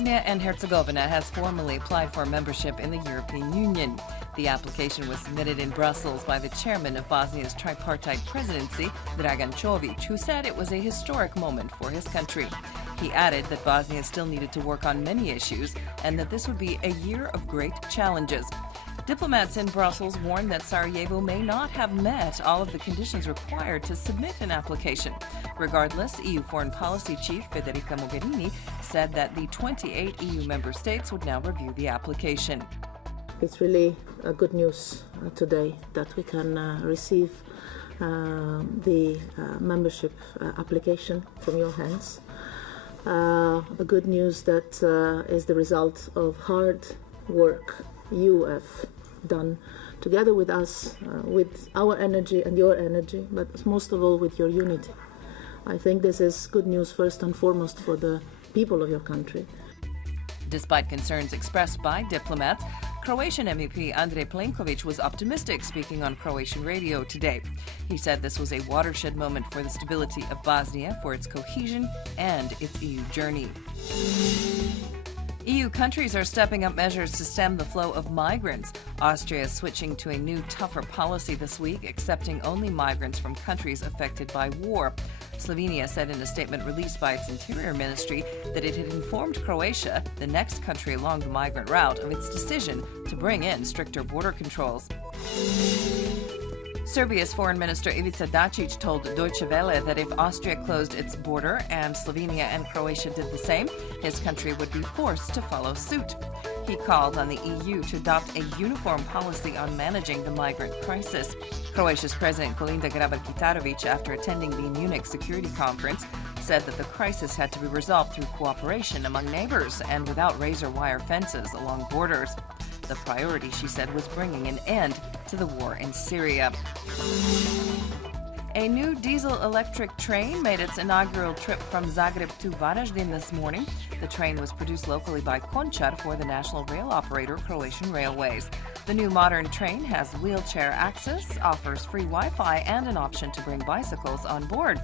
Bosnia and Herzegovina has formally applied for membership in the European Union. The application was submitted in Brussels by the chairman of Bosnia's tripartite presidency, Dragan Čović, who said it was a historic moment for his country. He added that Bosnia still needed to work on many issues and that this would be a year of great challenges. Diplomats in Brussels warned that Sarajevo may not have met all of the conditions required to submit an application. Regardless, EU Foreign Policy Chief Federica Mogherini said that the 28 EU member states would now review the application. It's really good news today that we can receive the membership application from your hands. The good news that is the result of hard work you have done together with us, with our energy and your energy, but most of all with your unity. I think this is good news first and foremost for the people of your country. Despite concerns expressed by diplomats, Croatian MEP Andrej Plenković was optimistic speaking on Croatian radio today. He said this was a watershed moment for the stability of Bosnia, for its cohesion and its EU journey. EU countries are stepping up measures to stem the flow of migrants. Austria is switching to a new, tougher policy this week, accepting only migrants from countries affected by war. Slovenia said in a statement released by its Interior Ministry that it had informed Croatia, the next country along the migrant route, of its decision to bring in stricter border controls. Serbia's Foreign Minister Ivica Dačić told Deutsche Welle that if Austria closed its border and Slovenia and Croatia did the same, his country would be forced to follow suit. He called on the EU to adopt a uniform policy on managing the migrant crisis. Croatia's President Kolinda Grabar-Kitarović, after attending the Munich Security Conference, said that the crisis had to be resolved through cooperation among neighbors and without razor-wire fences along borders. The priority, she said, was bringing an end to the war in Syria. A new diesel-electric train made its inaugural trip from Zagreb to Varaždin this morning. The train was produced locally by Končar for the national rail operator Croatian Railways. The new modern train has wheelchair access, offers free Wi-Fi, and an option to bring bicycles on board.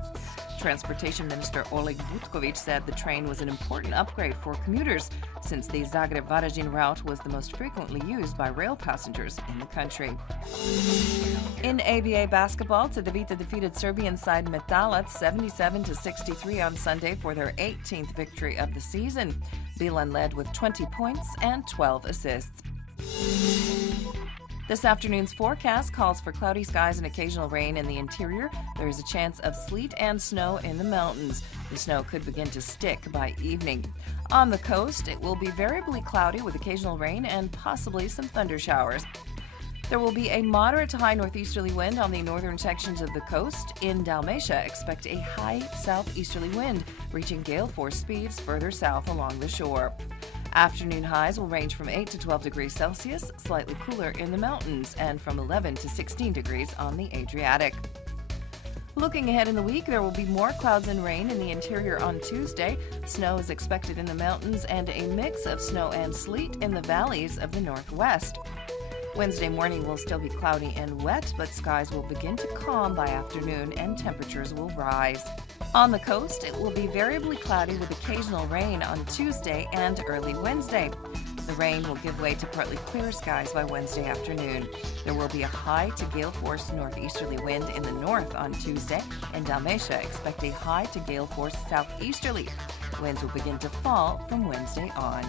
Transportation Minister Oleg Butković said the train was an important upgrade for commuters, since the Zagreb-Varaždin route was the most frequently used by rail passengers in the country. In ABA basketball, Cedevita defeated Serbian side Metalac 77-63 on Sunday for their 18th victory of the season. Bilan led with 20 points and 12 assists. This afternoon's forecast calls for cloudy skies and occasional rain in the interior. There is a chance of sleet and snow in the mountains. The snow could begin to stick by evening. On the coast, it will be variably cloudy with occasional rain and possibly some thunder showers. There will be a moderate to high northeasterly wind on the northern sections of the coast. In Dalmatia, expect a high southeasterly wind, reaching gale force speeds further south along the shore. Afternoon highs will range from 8 to 12 degrees Celsius, slightly cooler in the mountains, and from 11 to 16 degrees on the Adriatic. Looking ahead in the week, there will be more clouds and rain in the interior on Tuesday. Snow is expected in the mountains and a mix of snow and sleet in the valleys of the northwest. Wednesday morning will still be cloudy and wet, but skies will begin to calm by afternoon and temperatures will rise. On the coast, it will be variably cloudy with occasional rain on Tuesday and early Wednesday. The rain will give way to partly clear skies by Wednesday afternoon. There will be a high to gale force northeasterly wind in the north on Tuesday. In Dalmatia, expect a high to gale force southeasterly. Winds will begin to fall from Wednesday on.